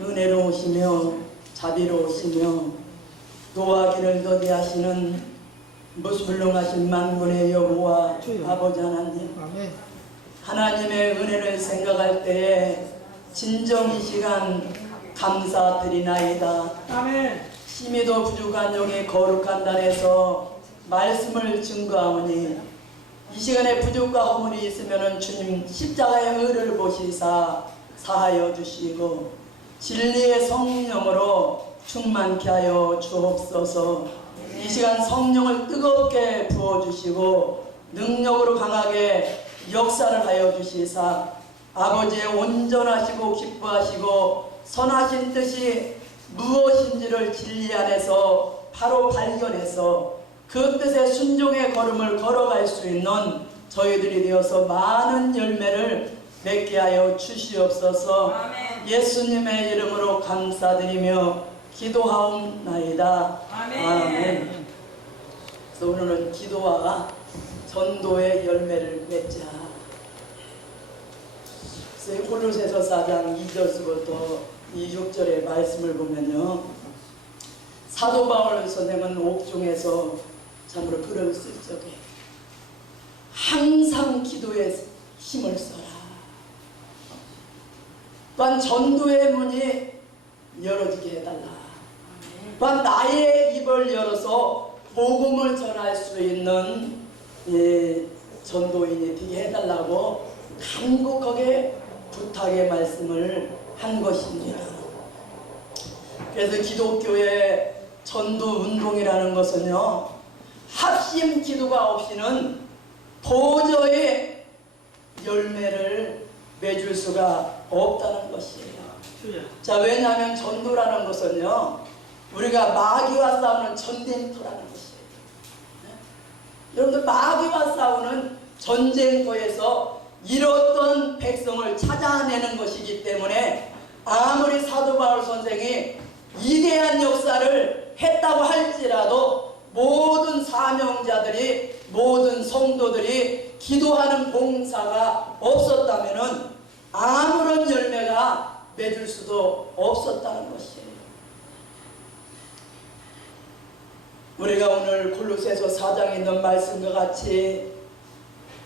은혜로우시며 자비로우시며 노하기를 더디하시는 무술렁하신 만군의 여호와 아버지 하나님, 하나님의 은혜를 생각할 때에 진정 이 시간 감사드리나이다. 아멘. 심히도 부족한 영의 거룩한 단에서 말씀을 증거하오니 이 시간에 부족과 허물이 있으면 주님 십자가의 의를 보시사 사하여 주시고 진리의 성령으로 충만케 하여 주옵소서. 이 시간 성령을 뜨겁게 부어주시고 능력으로 강하게 역사를 하여 주시사 아버지의 온전하시고 기뻐하시고 선하신 뜻이 무엇인지를 진리 안에서 바로 발견해서 그 뜻의 순종의 걸음을 걸어갈 수 있는 저희들이 되어서 많은 열매를 맺게 하여 주시옵소서. 아멘. 예수님의 이름으로 감사드리며 기도하옵나이다. 아멘. 아멘. 그래서 오늘은 기도와 전도의 열매를 맺자. 그래서 콜로새서 4장 2절부터 6절의 말씀을 보면요, 사도 바울 선생은 옥중에서 참으로 글을 쓸 적에 항상 기도에 힘을 써라. 또한 전도의 문이 열어지게 해달라. 또한 나의 입을 열어서 복음을 전할 수 있는 전도인이 되게 해달라고 간곡하게 부탁의 말씀을 한 것입니다. 그래서 기독교의 전도 운동이라는 것은요, 합심 기도가 없이는 도저히 열매를 맺을 수가 없다는 것이에요. 자, 왜냐하면 전도라는 것은요, 우리가 마귀와 싸우는 전쟁터라는 것이에요. 여러분들, 마귀와 싸우는 전쟁터에서 잃었던 백성을 찾아내는 것이기 때문에 아무리 사도 바울 선생이 위대한 역사를 했다고 할지라도 모든 사명자들이, 모든 성도들이 기도하는 봉사가 없었다면 아무런 열매가 맺을 수도 없었다는 것이에요. 우리가 오늘 골로새서 4장에 있는 말씀과 같이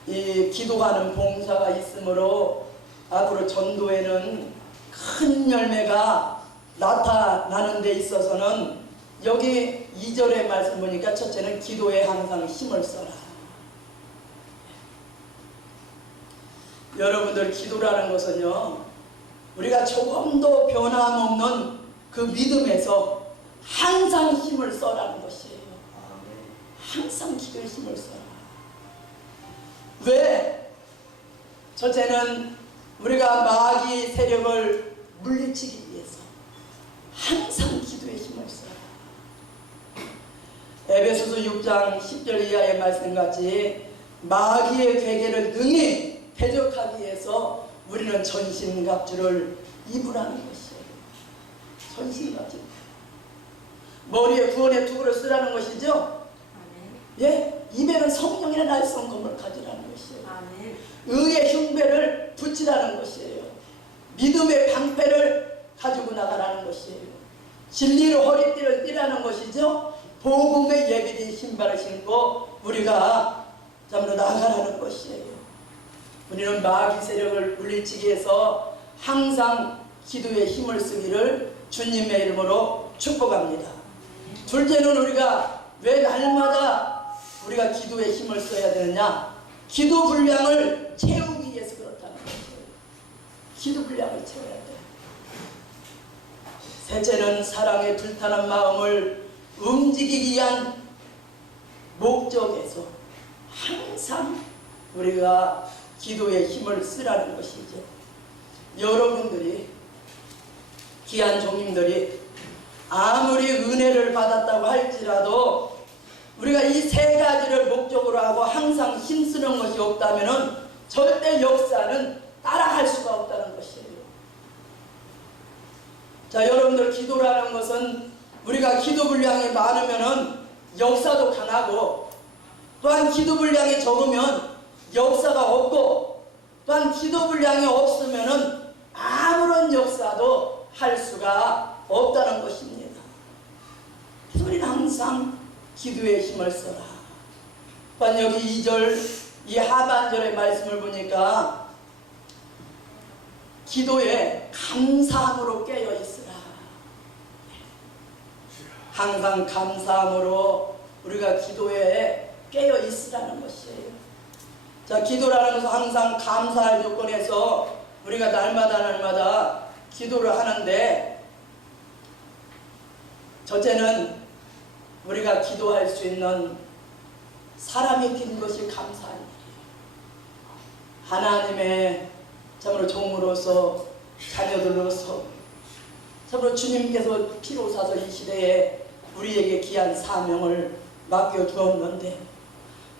이 기도하는 봉사가 있으므로 앞으로 전도에는 큰 열매가 나타나는 데 있어서는 여기 2절의 말씀 보니까 첫째는 기도에 항상 힘을 써라. 여러분들, 기도라는 것은요, 우리가 조금도 변함없는 그 믿음에서 항상 힘을 써라는 것이에요. 항상 기도에 힘을 써라. 왜? 첫째는 우리가 마귀 세력을 물리치기 위해서 항상 기도에 힘을 써라. 에베소서 6장 10절 이하의 말씀같이 마귀의 괴계를 능히 대적하기 위해서 우리는 전신갑주를 입으라는 것이에요. 전신갑주. 머리에 구원의 투구를 쓰라는 것이죠. 예? 입에는 성령의 날선 검을 가지라는 것이에요. 아멘. 의의 흉배를 붙이라는 것이에요. 믿음의 방패를 가지고 나가라는 것이에요. 진리로 허리띠를 띠라는 것이죠. 복음의 예비된 신발을 신고 우리가 잠으로 나가라는 것이에요. 우리는 마귀 세력을 물리치기 위해서 항상 기도에 힘을 쓰기를 주님의 이름으로 축복합니다. 둘째는 우리가 왜 날마다 우리가 기도에 힘을 써야 되느냐? 기도 분량을 채우기 위해서 그렇다는 거예요. 기도 분량을 채워야 돼요. 셋째는 사랑의 불타는 마음을 움직이기 위한 목적에서 항상 우리가 기도에 힘을 쓰라는 것이죠. 여러분들이, 귀한 종님들이 아무리 은혜를 받았다고 할지라도 우리가 이 세 가지를 목적으로 하고 항상 힘쓰는 것이 없다면 절대 역사는 따라갈 수가 없다는 것이에요. 자, 여러분들, 기도라는 것은 우리가 기도 분량이 많으면 역사도 강하고, 또한 기도 분량이 적으면 역사가 없고, 또한 기도 분량이 없으면 아무런 역사도 할 수가 기도에 힘을 써라. 여기 2절 이 하반절의 말씀을 보니까 기도에 감사함으로 깨어 있으라. 항상 감사함으로 우리가 기도에 깨어 있으라는 것이에요. 자, 기도라는 것은 항상 감사할 조건에서 우리가 날마다 기도를 하는데, 첫째는 우리가 기도할 수 있는 사람이 된 것이 감사한 일이에요. 하나님의 참으로 종으로서, 자녀들로서 참으로 주님께서 피로 사서 이 시대에 우리에게 귀한 사명을 맡겨주었는데,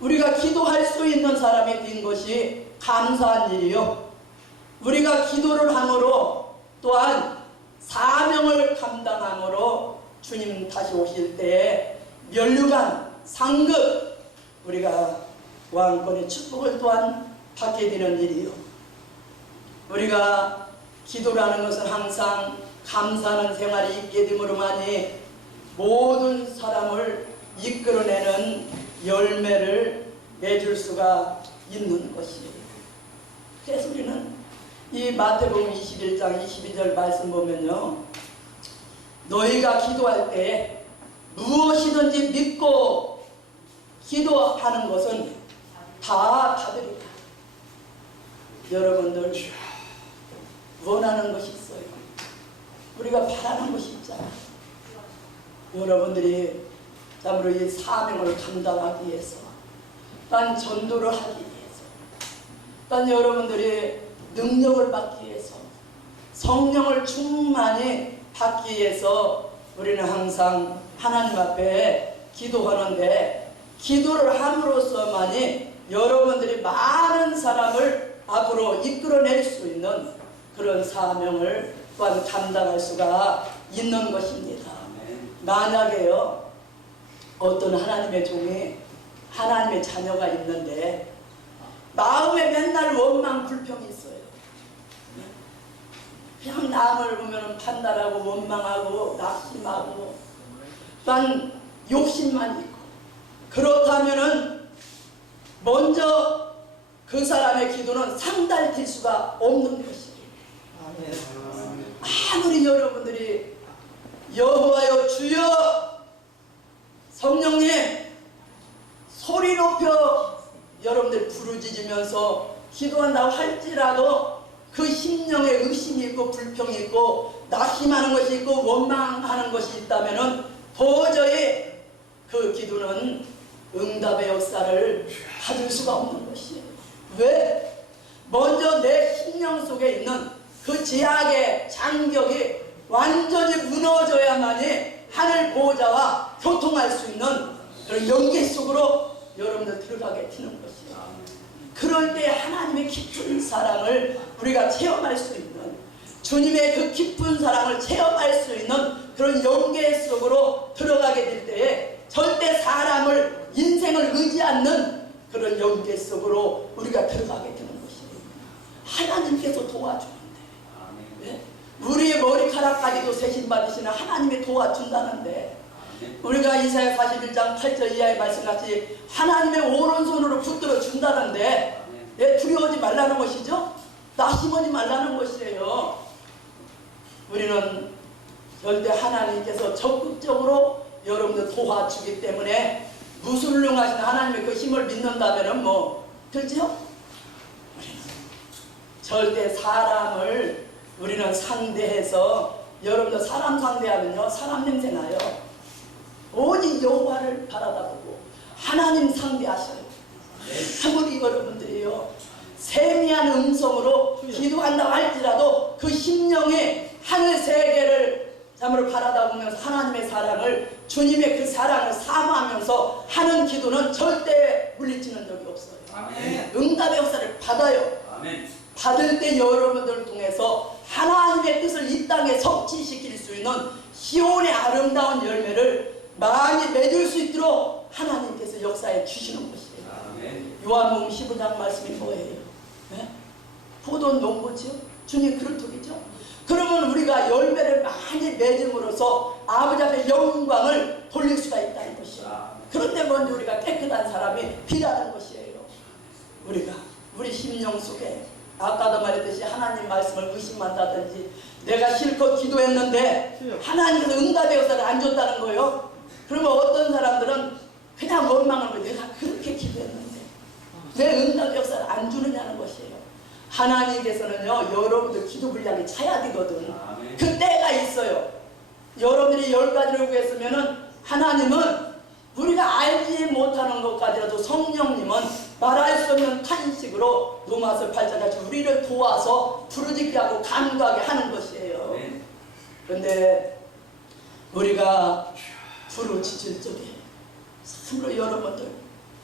우리가 기도할 수 있는 사람이 된 것이 감사한 일이요, 우리가 기도를 함으로 또한 사명을 감당함으로 주님 다시 오실 때에 면류관 상급 우리가 왕권의 축복을 또한 받게 되는 일이요, 우리가 기도라는 것은 항상 감사하는 생활이 있게 됨으로만이 모든 사람을 이끌어내는 열매를 맺을 수가 있는 것이에요. 그래서 우리는 이 마태복음 21장 22절 말씀 보면요, 너희가 기도할 때 무엇이든지 믿고 기도하는 것은 다 받으리라. 여러분들 원하는 것이 있어요. 우리가 바라는 것이 있잖아. 여러분들이 참으로 이 사명을 감당하기 위해서, 딴 전도를 하기 위해서, 딴 여러분들이 능력을 받기 위해서, 성령을 충만히 받기 위해서 우리는 항상 하나님 앞에 기도하는데, 기도를 함으로써만이 여러분들이 많은 사람을 앞으로 이끌어낼 수 있는 그런 사명을 또한 감당할 수가 있는 것입니다. 만약에요, 어떤 하나님의 종이, 하나님의 자녀가 있는데 마음에 맨날 원망 불평이 있어요. 그냥 남을 보면 판단하고 원망하고 낙심하고 난 욕심만 있고, 그렇다면은 먼저 그 사람의 기도는 상달될 수가 없는 것이에요. 아무리 여러분들이 여호와여 주여 성령님 소리 높여 여러분들 부르짖으면서 기도한다고 할지라도 그 심령에 의심이 있고 불평이 있고 낙심하는 것이 있고 원망하는 것이 있다면은 도저히 그 기도는 응답의 역사를 받을 수가 없는 것이에요. 왜? 먼저 내 심령 속에 있는 그 제약의 장벽이 완전히 무너져야만이 하늘 보호자와 교통할 수 있는 그런 연계 속으로 여러분들 들어가게 되는 것이에요. 그럴 때 하나님의 깊은 사랑을 우리가 체험할 수 있는, 주님의 그 깊은 사랑을 체험할 수 있는 그런 연계 속으로 들어가게 될 때에 절대 사람을, 인생을 의지 않는 그런 연계 속으로 우리가 들어가게 되는 것이에요. 하나님께서 도와주는데, 네? 우리의 머리카락까지도 세신받으시는 하나님이 도와준다는데, 우리가 이사야 41장 8절 이하의 말씀같이 하나님의 오른손으로 붙들어 준다는데, 네? 두려워하지 말라는 것이죠. 낙심하지 말라는 것이에요. 우리는 절대 하나님께서 적극적으로 여러분들 도와주기 때문에 무술능하신 하나님의 그 힘을 믿는다면 뭐 들죠? 우리는 절대 사람을 우리는 상대해서, 여러분들 사람 상대하면요 사람 냄새 나요. 오직 여호와를 바라다보고 하나님 상대하셔요. 아무리 여러분들이요 세미한 음성으로 기도한다고 할지라도 그 심령에 하늘 세계를 참으로 바라다보면서 하나님의 사랑을, 주님의 그 사랑을 사모하면서 하는 기도는 절대 물리치는 적이 없어요. 아멘. 응답의 역사를 받아요. 아멘. 받을 때 여러분들을 통해서 하나님의 뜻을 이 땅에 성취시킬 수 있는 시온의 아름다운 열매를 많이 맺을 수 있도록 하나님께서 역사해 주시는 것이에요. 아멘. 요한복음 15장 말씀이 뭐예요? 네? 포도 농부죠? 주님 그런 독이죠? 그러면 우리가 열매를 많이 많이 맺음으로써 아버지 앞에 영광을 돌릴 수가 있다는 것이에요. 그런데 먼저 우리가 깨끗한 사람이 필요한 것이에요. 우리 심령 속에 아까도 말했듯이 하나님 말씀을 의심한다든지 내가 실컷 기도했는데 하나님께서 응답의 역사를 안 줬다는 거예요. 그러면 어떤 사람들은 그냥 원망을 하고 내가 그렇게 기도했는데 왜 응답의 역사를 안 주느냐는 것이에요. 하나님께서는요 여러분들 기도 분량이 차야 되거든. 그 때가 있어요. 여러분들이 10가지를 구했으면은 하나님은 우리가 알지 못하는 것까지라도 성령님은 말할 수 없는 탄식으로 로마서 8장같이 우리를 도와서 부르짖게 하고 간구하게 하는 것이에요. 그런데 우리가 부르짖을 적에 참으로 여러분들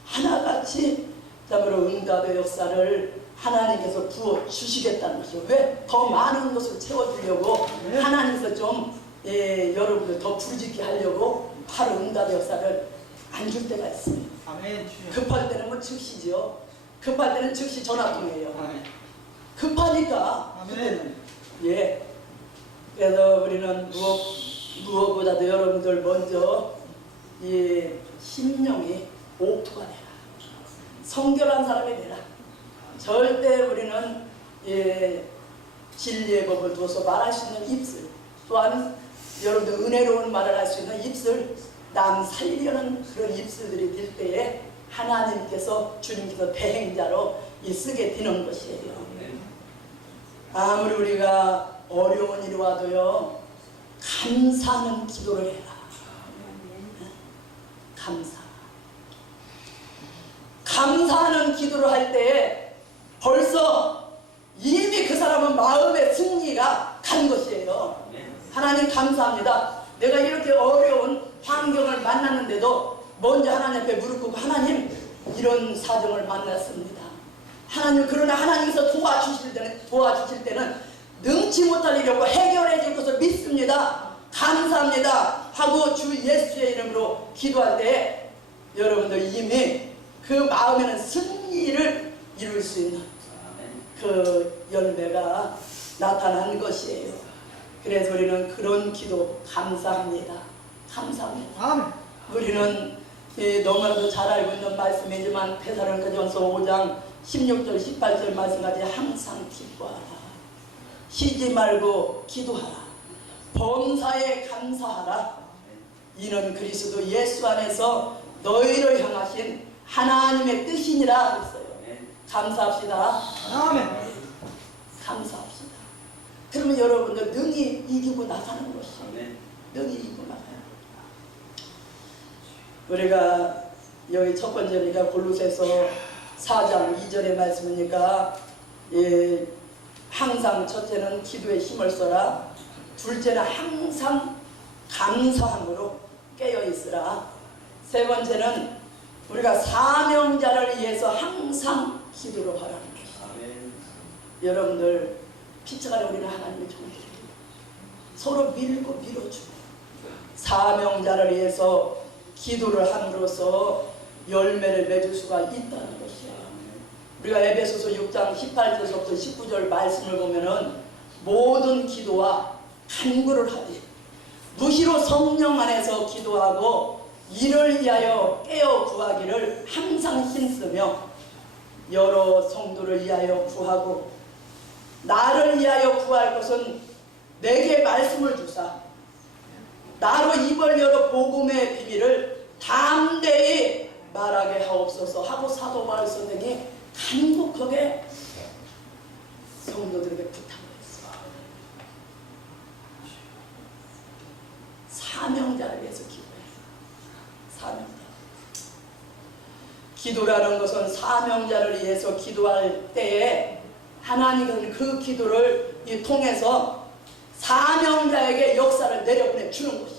하나같이 참으로 응답의 역사를 하나님께서 부어주시겠다는 것이죠. 왜? 더 많은 것을 채워주려고 하나님께서 좀 여러분들 더 부르짖게 하려고 바로 응답의 역사를 안 줄 때가 있어요. 아멘. 급할 때는 뭐 즉시죠. 급할 때는 즉시 전화통해요. 급하니까. 아멘. 예. 그래서 우리는 무엇보다도 여러분들 먼저 이 심령이 옥토가 되라. 성결한 사람이 되라. 절대 우리는 진리의 법을 두어서 말할 수 있는 입술, 또한 여러분들 은혜로운 말을 할 수 있는 입술, 남 살리려는 그런 입술들이 될 때에 하나님께서 주님께서 대행자로 쓰게 되는 것이에요. 아무리 우리가 어려운 일이 와도요 감사하는 기도를 해라. 감사하는 기도를 할 때에 벌써 이미 그 사람은 마음의 승리가 간 것이에요. 하나님 감사합니다. 내가 이렇게 어려운 환경을 만났는데도 먼저 하나님 앞에 무릎 꿇고 하나님 이런 사정을 만났습니다. 하나님 그러나 하나님께서 도와주실 때는 능치 못할 일이었고 해결해 줄 것을 믿습니다. 감사합니다 하고 주 예수의 이름으로 기도할 때 여러분들 이미 그 마음에는 승리를 이룰 수 있는 그 열매가 나타난 것이에요. 그래서 우리는 그런 기도 감사합니다. 아멘. 우리는 너무나도 잘 알고 있는 말씀이지만 데살로니가전서 5장 16절 18절 말씀까지 항상 기뻐하라. 쉬지 말고 기도하라. 범사에 감사하라. 이는 그리스도 예수 안에서 너희를 향하신 하나님의 뜻이니라 했어요. 감사합시다. 아멘. 감사합시다. 그러면 여러분들 능히 이기고 나가는 것이에요. 능히 이기고 나가요. 우리가 여기 첫 번째니까 골로새서 4장 2절의 말씀이니까 항상 첫째는 기도에 힘을 써라. 둘째는 항상 감사함으로 깨어있으라. 세 번째는 우리가 사명자를 위해서 항상 기도를 하라는 것이에요. 여러분들 피처간에 우리는 하나님의 종들이에요. 서로 밀고 밀어주고 사명자를 위해서 기도를 함으로써 열매를 맺을 수가 있다는 것이에요. 우리가 에베소서 6장 18절부터 19절 말씀을 보면은 모든 기도와 간구를 하되 무시로 성령 안에서 기도하고 이를 위하여 깨어 구하기를 항상 힘쓰며 여러 성도를 위하여 구하고 나를 위하여 구할 것은 내게 말씀을 주사 나로 입을 열어 복음의 비밀을 담대히 말하게 하옵소서 하고 사도 바울 선생이 간곡하게 성도들에게 부탁을 했어요. 사명자를 위해서 기도해요. 사명자. 기도라는 것은 사명자를 위해서 기도할 때에 하나님은 그 기도를 통해서 사명자에게 역사를 내려보내 주는 것이에요.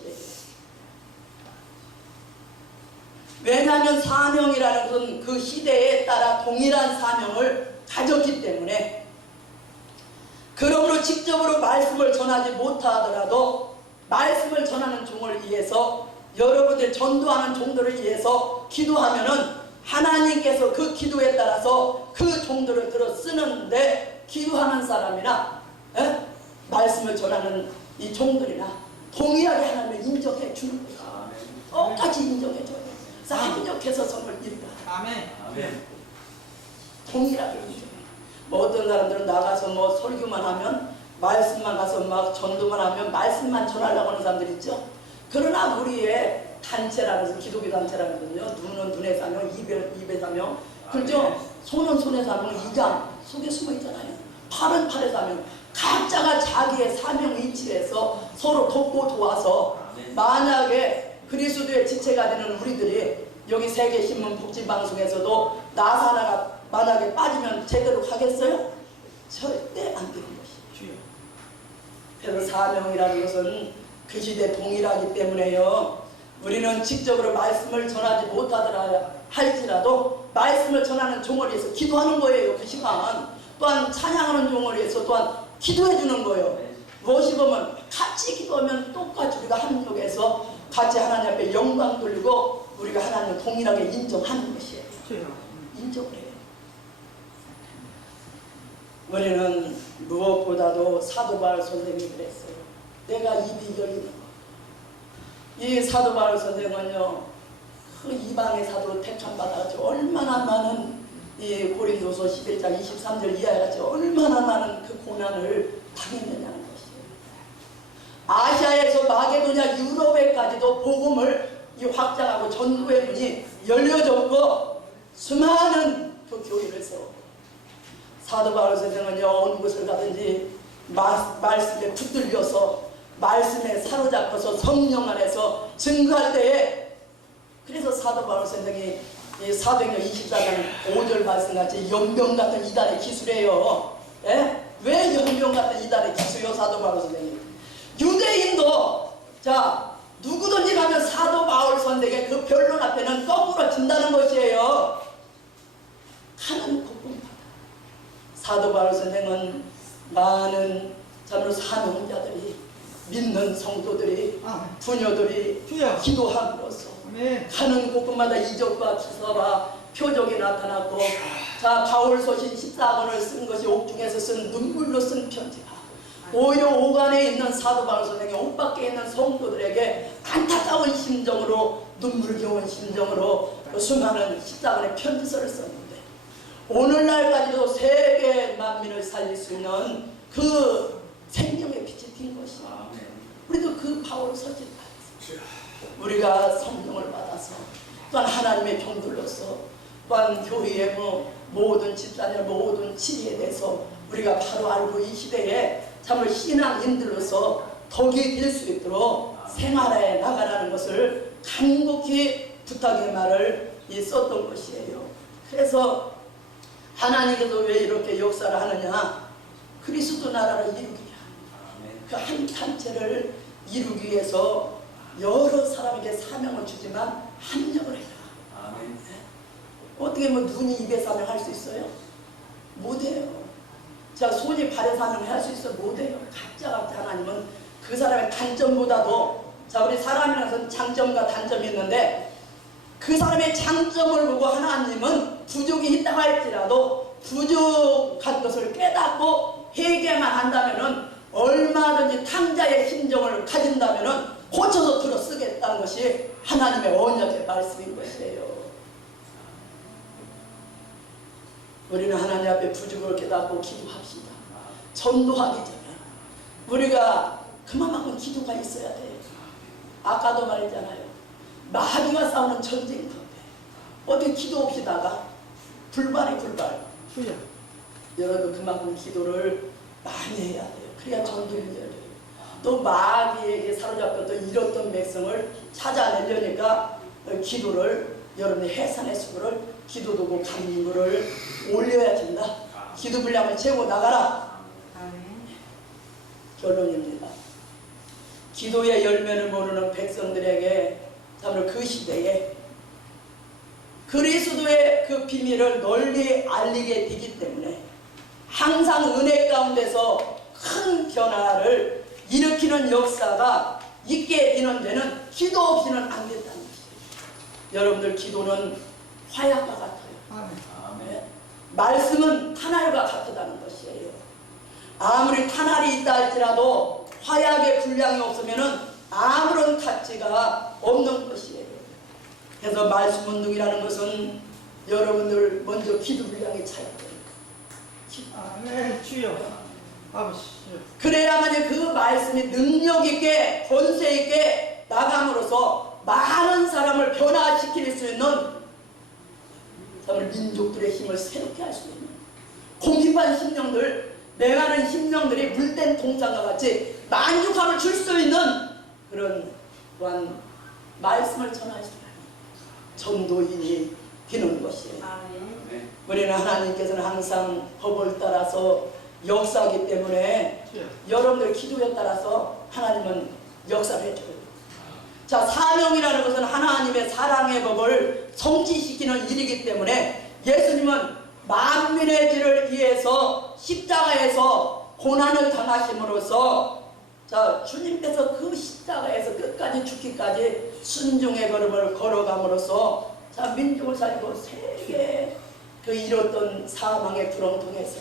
왜냐하면 사명이라는 것은 그 시대에 따라 동일한 사명을 가졌기 때문에 그러므로 직접으로 말씀을 전하지 못하더라도 말씀을 전하는 종을 위해서 여러분들 전도하는 종들을 위해서 기도하면은 하나님께서 그 기도에 따라서 그 종들을 들어 쓰는데 기도하는 사람이나 말씀을 전하는 이 종들이나 동일하게 하나님을 인정해 주는 거예요. 똑같이 인정해 줘요. 그래서 합력해서 선을 이루라. 아멘. 동일하게 인정해. 뭐 어떤 사람들은 나가서 뭐 설교만 하면 말씀만 가서 막 전도만 하면 말씀만 전하려고 하는 사람들 있죠. 그러나 우리의 단체라면서 기독교 단체라면요, 눈은 눈에 사며 입에 사며, 그죠? 손은 손에 사며 이장 속에 숨어 있잖아요. 팔은 팔에 사며, 각자가 자기의 사명 위치에서 서로 돕고 도와서 만약에 그리스도의 지체가 되는 우리들이 여기 세계신문 복지방송에서도 나사 하나가 만약에 빠지면 제대로 가겠어요? 절대 안 되는 것이에요. 그래서 사명이라는 것은 그 시대 동일하기 때문에요. 우리는 직접으로 말씀을 전하지 못하더라 할지라도 말씀을 전하는 종을 위해서 기도하는 거예요. 그 시간 또한 찬양하는 종을 위해서 또한 기도해 주는 거예요. 무엇이 보면 같이 기도하면 똑같이 우리가 합력해서 같이 하나님 앞에 영광 돌리고 우리가 하나님을 동일하게 인정하는 것이에요. 인정을 해요. 우리는 무엇보다도 사도 바울 선생님이 그랬어요. 내가 입이 열리는 거. 이 사도 바울 선생은요, 그 이방의 사도로 택함 받아가지고 얼마나 많은 이 고린도서 11장 23절 이하에 같이 얼마나 많은 그 고난을 당했느냐는 것이에요. 아시아에서 마게도냐 유럽에까지도 복음을 확장하고 전도의 문이 열려졌고 수많은 그 교회를 세웠고, 사도 바울 선생은요 어느 곳을 가든지 말씀에 붙들려서 말씀에 사로잡혀서 성령 안에서 증거할 때에, 그래서 사도 바울 선생이 이 사도행전 24장 5절 말씀같이 연병 같은 이단의 기술이에요. 예? 왜 연병 같은 이단의 기술이요? 사도 바울 선생님 유대인도 자 누구든지 가면 사도 바울 선생의 그 변론 앞에는 거꾸로 진다는 것이에요. 가는 곳곳마다 사도 바울 선생은 많은 참으로 사명자들이, 믿는 성도들이, 부녀들이 기도함으로써 가는 곳곳마다 이적과 기사와 표적이 나타났고, 자 바울 서신 14권을 쓴 것이 옥중에서 쓴 눈물로 쓴 편지가 오히려 오간에 있는 사도 바울 선생이 옷 밖에 있는 성도들에게 안타까운 심정으로, 눈물겨운 심정으로 수많은 14권의 편지서를 썼는데, 오늘날까지도 세계 만민을 살릴 수 있는 그 생명의 빛이 핀 것이야. 우리도 그 바울 서신 받았어. 우리가 성령을 받아서 또한 하나님의 종들로서 또한 교회의 모든 집단의 모든 진리에 대해서 우리가 바로 알고 이 시대에 참으로 신앙인들로서 덕이 될 수 있도록 생활해 나가라는 것을 간곡히 부탁의 말을 썼던 것이에요. 그래서 하나님께서 왜 이렇게 역사를 하느냐? 그리스도 나라를 이루기 위한 그 한 단체를 이루기 위해서 여러 사람에게 사명을 주지만 합력을 해라. 아멘. 어떻게 뭐 눈이 입에 사명할 수 있어요? 못해요. 자 손이 발에 사명을 할 수 있어? 못해요. 각자 하나님은 그 사람의 단점보다도, 자 우리 사람이라는 것은 장점과 단점이 있는데 그 사람의 장점을 보고 하나님은 부족이 있다고 할지라도 부족한 것을 깨닫고 회개만 한다면은 얼마든지 탕자의 심정을 가진다면은 고쳐서 들어 쓰겠다는 것이 하나님의 언약의 말씀인 것이에요. 우리는 하나님 앞에 부족을 깨닫고 기도합시다. 전도하기 전에 우리가 그만큼 기도가 있어야 돼요. 아까도 말했잖아요. 마귀와 싸우는 전쟁터인데 어떻게 기도 없이 나가? 불발이 불발. 여러분 그만큼 기도를 많이 해야 돼요. 그래야 전도를 열려요. 또 마귀에게 사로잡혔던 잃었던 백성을 찾아내려니까 기도를, 여러분의 해산의 수고를, 기도도구 간구를 올려야 된다. 기도 분량을 채우고 나가라. 결론입니다. 기도의 열매를 모르는 백성들에게 참으로 그 시대에 그리스도의 그 비밀을 널리 알리게 되기 때문에 항상 은혜 가운데서 큰 변화를 일으키는 역사가 있게 되는 데는 기도 없이는 안 된다는 것이에요. 여러분들 기도는 화약과 같아요. 아멘. 말씀은 하늘과 같다는 것이에요. 아무리 탄알이 있다 할지라도 화약의 분량이 없으면은 아무런 가치가 없는 것이에요. 그래서 말씀 운동이라는 것은 여러분들 먼저 기도 분량이 차야 돼요. 아멘. 주여. 아버지. 그래야만 그 말씀이 능력 있게 권세 있게 나감으로써 많은 사람을 변화시킬 수 있는 정말 민족들의 힘을 새롭게 할 수 있는 공급한 심령들, 맹하는 심령들이 물된 동상과 같이 만족함을 줄 수 있는 그런 또한 말씀을 전할 수 있는 전도인이 되는 것이에요. 아멘. 우리는 하나님께서는 항상 법을 따라서 역사하기 때문에 여러분들 기도에 따라서 하나님은 역사를 해줘요. 자, 사명이라는 것은 하나님의 사랑의 법을 성취시키는 일이기 때문에 예수님은 만민의 죄를 위해서 십자가에서 고난을 당하심으로써 자, 주님께서 그 십자가에서 끝까지 죽기까지 순종의 걸음을 걸어감으로써 자, 민족을 살리고 세계 그 잃었던 사망의 부렁통에서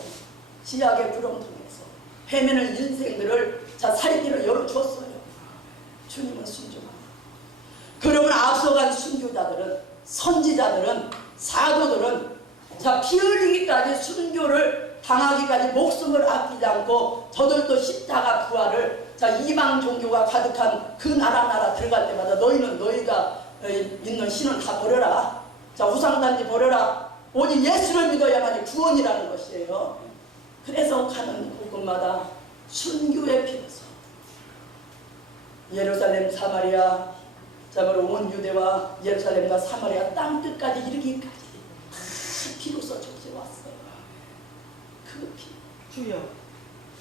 지약의 부렁통에서 헤매는 인생들을 자, 살기를 열어주었어요. 주님은 순종합니다. 그러면 앞서간 순교자들은 선지자들은 사도들은 자, 피 흘리기까지 순교를 당하기까지 목숨을 아끼지 않고 저들도 십자가 부활을 자, 이방 종교가 가득한 그 나라 들어갈 때마다 너희는 너희가 있는 신은 다 버려라. 자, 우상단지 버려라. 오직 예수를 믿어야만 구원이라는 것이에요. 그래서 가는 곳곳마다 순교의 피로서 예루살렘 사마리아 자바로 온 유대와 예루살렘과 사마리아 땅 끝까지 이르기까지 다 피로서 적시 왔어요. 그 피. 주여.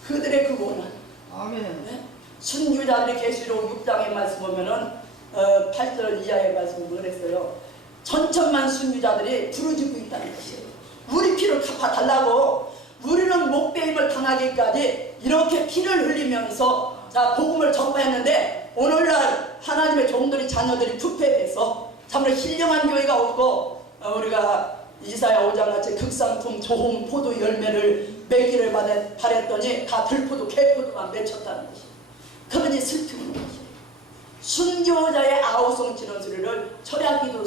그들의 그 원한. 아멘. 네? 순교자들의 계시록 6장의 말씀 보면은 8절 이하의 말씀을 그랬어요. 천천만 순교자들이 부르짖고 있다는 것이에요. 우리 피를 갚아달라고. 우리는 목배임을 당하기까지 이렇게 피를 흘리면서 자, 복음을 전파했는데 오늘날 하나님의 종들이 자녀들이 부패돼서 참으로 신령한 교회가 없고 우리가 이사야 5장 같이 극상품 조홍 포도 열매를 맺기를 바랬더니 다 들포도 개포도만 맺혔다는 것이에요. 그러니 슬픔인 것이에요. 순교자의 아우성 치는 소리를 철야기도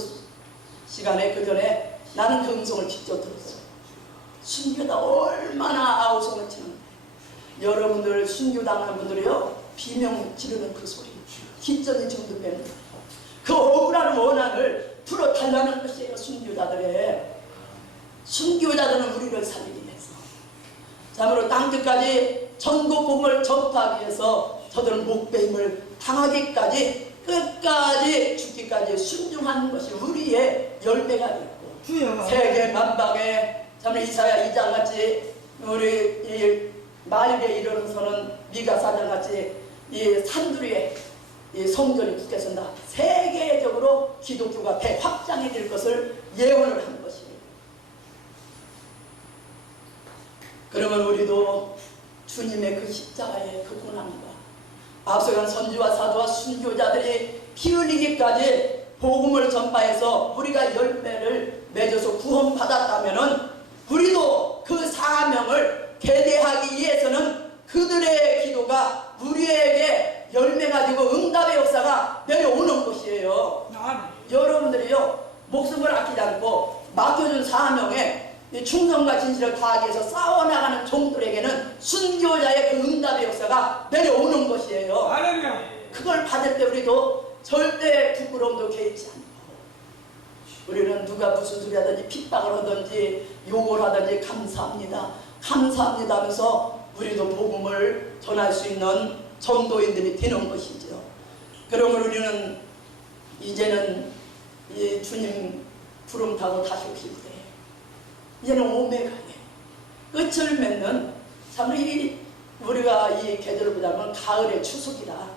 시간에 그 전에 나는 그 음성을 직접 들었어요. 순교자 얼마나 아우성을 치는데 여러분들 순교당하는 분들이요 비명 지르는 그 소리 기전이 정도 빼는 그 억울한 원한을 풀어달라는 것이에요. 순교자들은 우리를 살리기 위해서 참으로 땅끝까지 전국 복음을 전파하기 위해서 저들은 목배임을 당하기까지 끝까지 죽기까지 순종하는 것이 우리의 열매가 되고 세계 만방에 참으로 이사야 2장 같이 우리 이 말일에 이르러서는 미가 4장 같이 이 산두리에 이 성전이 붙겠습니다. 세계적으로 기독교가 대확장이 될 것을 예언을 한 것입니다. 그러면 우리도 주님의 그 십자가의 그 고난과 앞서간 선지와 사도와 순교자들이 피 흘리기까지 복음을 전파해서 우리가 열매를 맺어서 구원받았다면은 우리도 그 사명을 계대하기 위해서는 그들의 기도가 우리에게 열매 가지고 응답의 역사가 내려오는 것이에요. 여러분들이요 목숨을 아끼지 않고 맡겨준 사명에 충성과 진실을 다하기 위해서 싸워나가는 종들에게는 순교자의 그 응답의 역사가 내려오는 것이에요. 그걸 받을 때 우리도 절대 부끄러움도 개의치 않고 우리는 누가 무슨 소리 하든지 핍박을 하든지 욕을 하든지 감사합니다 하면서 우리도 복음을 전할 수 있는 전도인들이 되는 것이죠. 그러면 우리는 이제는 이 주님 부름 타고 다시 오실 때 이제는 오메가에 끝을 맺는 참 우리가 이 계절을 보자면 가을의 추수기라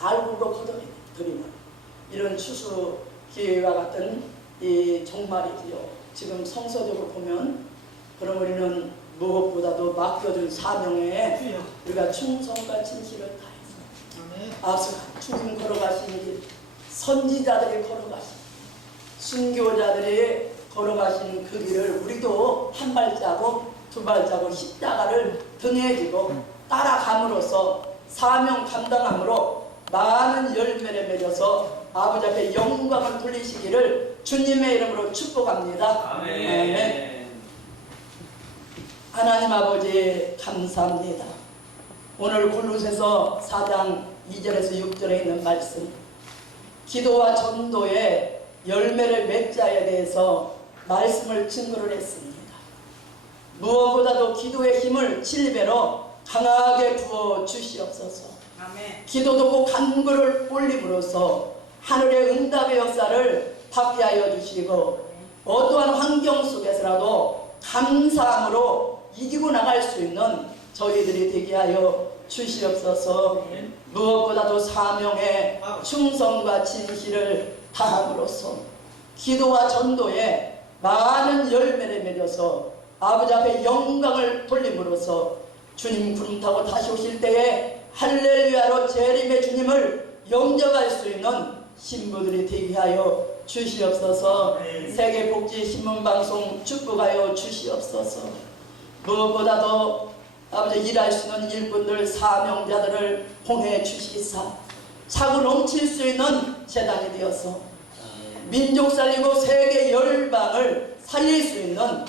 알곡으로 거둬들이는 이런 추수 기회와 같은 이 종말이지요. 지금 성서적으로 보면 그럼 우리는 무엇보다도 맡겨준 사명에 우리가 충성과 진실을 다해서 앞서 주님 걸어가신 길 선지자들이 걸어가신 순교자들이 걸어가시는 그 길을 우리도 한 발자국 두 발자국 십자가를 등에 지고 따라감으로써 사명 감당함으로 많은 열매를 맺어서 아버지 앞에 영광을 돌리시기를 주님의 이름으로 축복합니다. 아멘. 하나님 아버지 감사합니다. 오늘 골로새서 4장 2절에서 6절에 있는 말씀, 기도와 전도의 열매를 맺자에 대해서 말씀을 증거를 했습니다. 무엇보다도 기도의 힘을 7배로 강하게 부어 주시옵소서. 아멘. 기도도 간구를 올림으로써 하늘의 응답의 역사를 받게 하여 주시고 어떠한 환경 속에서라도 감사함으로 이기고 나갈 수 있는 저희들이 되게 하여 주시옵소서. 무엇보다도 사명의 충성과 진실을 다함으로써 기도와 전도에 많은 열매를 맺어서 아버지 앞에 영광을 돌림으로써 주님 구름 타고 다시 오실 때에 할렐루야로 재림의 주님을 영접할 수 있는 신부들이 되게 하여 주시옵소서. 세계복지신문방송 축복하여 주시옵소서. 무엇보다도 아버지 일할 수 있는 일꾼들 사명자들을 보내 주시사 차고 넘칠 수 있는 재단이 되어서 민족 살리고 세계 열방을 살릴 수 있는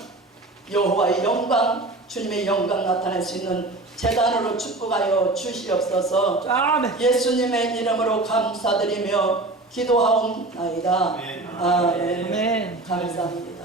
여호와의 영광, 주님의 영광 나타낼 수 있는 재단으로 축복하여 주시옵소서. 아멘. 예수님의 이름으로 감사드리며 기도하옵나이다. 아멘. 아멘. 감사합니다.